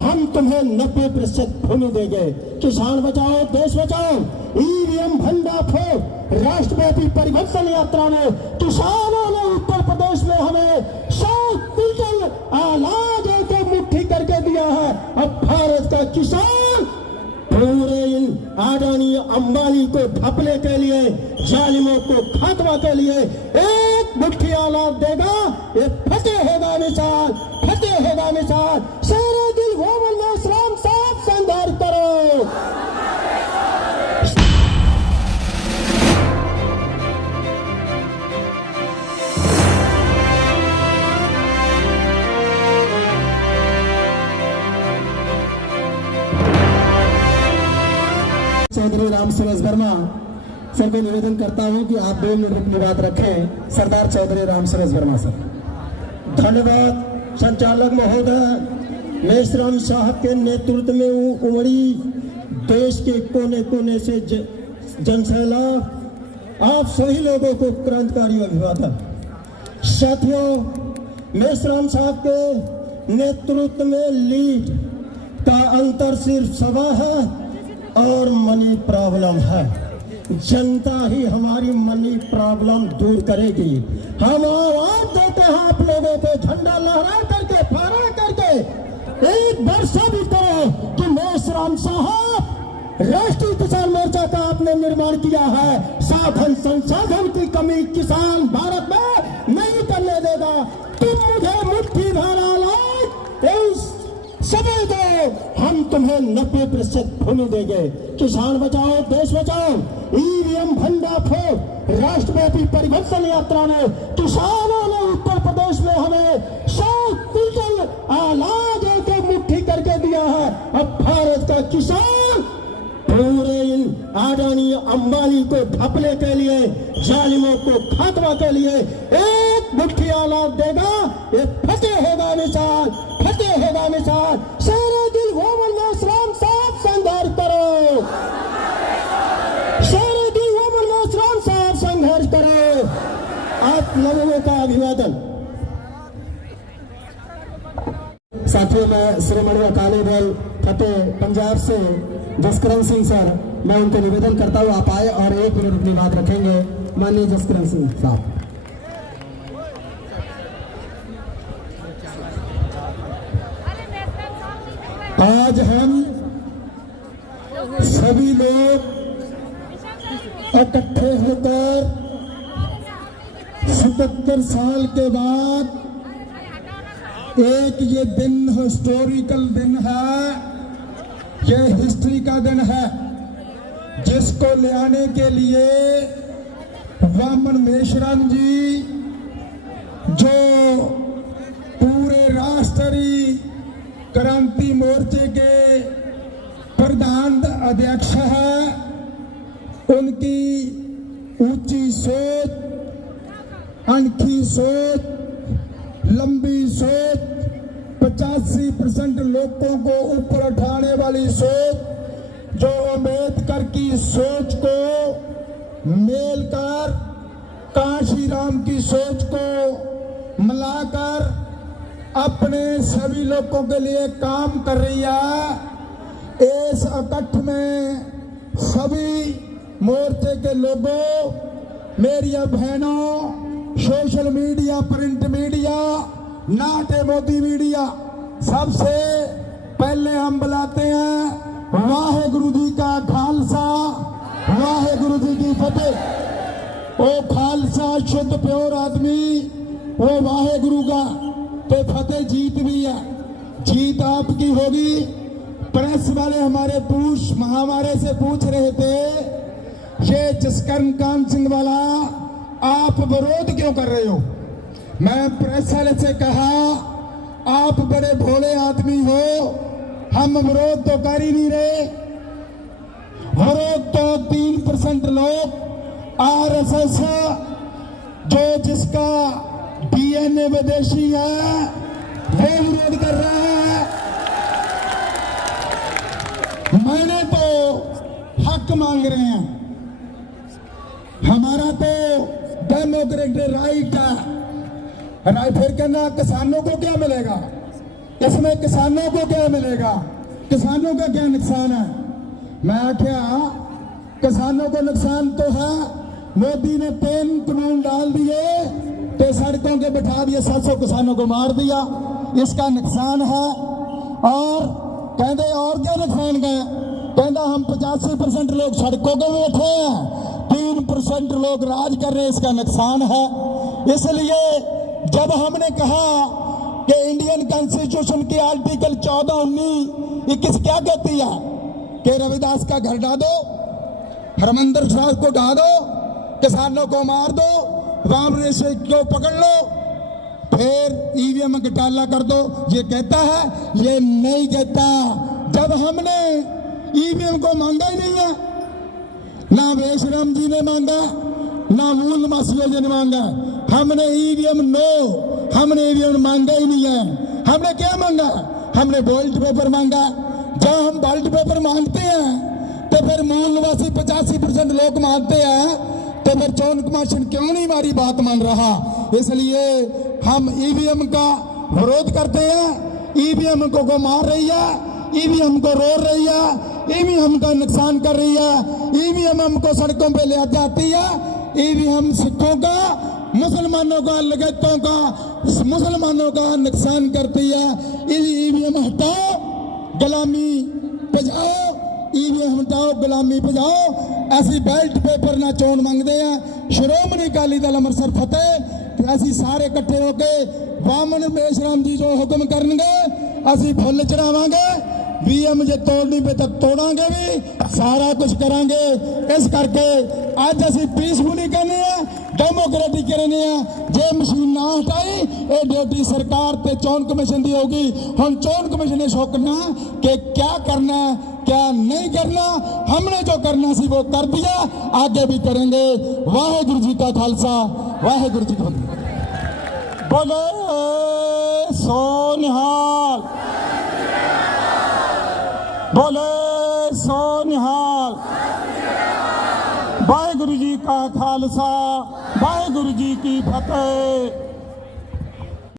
हम तुम्हें 90% भूमि देंगे। किसान बचाओ देश बचाओ, ईवीएम भंडाफोड़, राष्ट्रव्यापी परिवर्तन यात्रा में किसानों ने उत्तर प्रदेश में हमें 100 क्विंटल अनाज एक मुट्ठी करके दिया है। अब भारत का किसान पूरे इन अडानी अंबानी को ढपने के लिए, जालिमों को खात्मा के लिए एक मुट्ठी अनाज देगा। ये फतेह होगा मिसाल, फतेह होगा मिसाल। शेरे दिल वोमन में इस्लाम साफ संघर्ष करो। चौधरी राम सूरज वर्मा सर को निवेदन करता हूं कि आप 2 मिनट अपनी बात रखें। सरदार चौधरी राम सूरज वर्मा सर। धन्यवाद संचालक महोदय। मेश्राम साहब के नेतृत्व में उमड़ी देश के कोने कोने से जनसैलाब, आप सभी लोगों को क्रांतिकारी अभिवादन। साथियों, मेश्राम साहब के नेतृत्व में लीड का अंतर सिर्फ सभा है और मनी प्रॉब्लम है। जनता ही हमारी मनी प्रॉब्लम दूर करेगी। हम आवाज देते हैं आप लोगों को, झंडा लहरा करके, फहरा करके, एक वर्षा भी करो कि मेश्राम साहब राष्ट्रीय किसान मोर्चा का आपने निर्माण किया है। साधन संसाधन की कमी किसान भारत में नहीं करने देगा। तुम मुझे मुट्ठी भर अनाज समय दो, हम तुम्हें 90% भूमि देंगे। किसान बचाओ देश बचाओ, ईवीएम भंडाफोड़, राष्ट्रव्यापी परिवर्तन यात्रा में किसानों ने उत्तर प्रदेश में हमें 100 क्विंटल अनाज एक मुट्ठी करके दिया है। अब भारत का किसान पूरे इन अडानी अंबानी को ढपने के लिए, जालिमों को खात्मा के लिए एक मुट्ठी अनाज देगा। ये फतेह होगा मिसाल, फतेह होगा मिसाल। शेरे दिल वोमन में इस्लाम साफ संघर्ष करो। शेरे दिल वोमन में इस्लाम साफ संघर्ष करो। आप लोगों का अभिवादन। साथियों, मैं श्रोमणी अकाली दल फतेह पंजाब से जसकरण सिंह सर, मैं उनको निवेदन करता हूँ आप आए और 1 मिनट अपनी बात रखेंगे। माननीय जसकरण सिंह साहब। आज हम सभी लोग इकट्ठे होकर 77 साल के बाद एक ये दिन हिस्टोरिकल दिन है, ये हिस्ट्री का दिन है, जिसको ले आने के लिए वामन मेश्राम जी जो पूरे राष्ट्रीय क्रांति मोर्चे के प्रधान अध्यक्ष है, उनकी ऊंची सोच, अनखी सोच, लंबी सोच, 85% लोगों को ऊपर उठाने वाली सोच, जो अम्बेडकर की सोच को मेलकर काशीराम की सोच को मिलाकर अपने सभी लोगों के लिए काम कर रही है। इस इकट्ठ में सभी मोर्चे के लोगों, मेरी बहनों, सोशल मीडिया, प्रिंट मीडिया, नाटे मोदी मीडिया, सबसे पहले हम बुलाते हैं वाहेगुरु जी का खालसा, वाहेगुरु जी की फतेह। वो खालसा शुद्ध प्योर आदमी, वो वाहेगुरु का तो फतेह जीत भी है। जीत आपकी होगी। प्रेस वाले हमारे हमारे से पूछ रहे थे, ये जसकरण कांत सिंह वाला आप विरोध क्यों कर रहे हो? मैं प्रेस वाले से कहा, आप बड़े भोले आदमी हो, हम विरोध तो कर ही नहीं रहे। विरोध तो 3% लोग आरएसएस जो जिसका डीएनए विदेशी है वो विरोध कर रहा है। मैंने तो हक मांग रहे हैं, हमारा तो डेमोक्रेटिक राइट है। फिर कहना किसानों को क्या मिलेगा? इसमें किसानों को क्या मिलेगा, किसानों का क्या नुकसान है। मैं आख्या किसानों को नुकसान तो है, मोदी ने 3 कानून डाल दिए तो सड़कों के बिठा दिए, 700 किसानों को मार दिया, इसका नुकसान है। और कहते और क्या नुकसान का, कहता हम 85% लोग सड़कों पे बैठे हैं, 3% लोग राज कर रहे हैं, इसका नुकसान है। इसलिए जब हमने कहा कि इंडियन कॉन्स्टिट्यूशन के आर्टिकल 14, 19, 21 क्या कहती है कि रविदास का घर ढा दो, हरमंदिर साहब को ढा दो, किसानों को मार दो, राम रेशे को पकड़ लो, फिर ईवीएम घटाला कर दो, ये कहता है? ये नहीं कहता। जब हमने ईवीएम को मांगा ही नहीं है, ना वेशराम जी ने मांगा, ना मूल मासियों जी ने मांगा, हमने ईवीएम हमने ईवीएम मांगा ही नहीं है। हमने क्या मांगा? हमने बैलेट पेपर मांगा। जब हम बैलेट पेपर मांगते हैं तो फिर मूल निवासी 85% लोग मानते हैं, तो फिर चौन कमीशन क्यों नहीं हमारी बात मान रहा? इसलिए हम ईवीएम का विरोध करते हैं। ईवीएम को मार रही है, ईवीएम को रोक रही है, ईवीएम का नुकसान कर रही है, ईवीएम हमको सड़कों पे ले जाती है, ईवीएम सिखों का, मुसलमानों का, लगातों का, मुसलमानों का नुकसान करती है। ईवीएम हटाओ, गुलामी पे जाओ, ईवीएम हटाओ, गुलामी पे जाओ। ऐसी बैलेट पेपर ना चोन मांगते हैं। श्रोमणी अकाली दल अंमृतसर फतेह, ऐसी सारे इकट्ठे होके वामन मेशराम जी जो हुक्म करनगे असी फुल चढ़ावांगे, बीएम जे तोड़नी पे तक तोड़ांगे भी, सारा कुछ करांगे। इस करके आज असी पीसफुली कहने हैं, डेमोक्रेटिक कहने हैं। जे मशीन ना हटाई ये ड्यूटी सरकार ते चोन कमीशन दी होगी। हम चोन कमीशन ने सोचना कि क्या करना क्या नहीं करना, हमने जो करना सी वो कर दिया, आगे भी करेंगे। वाहेगुरु जी का खालसा, वाहेगुरु जी का फतेह। बोले सो निहाल, बोले सो निहाल। वाहेगुरु जी का खालसा, वाहेगुरु जी की फतेह।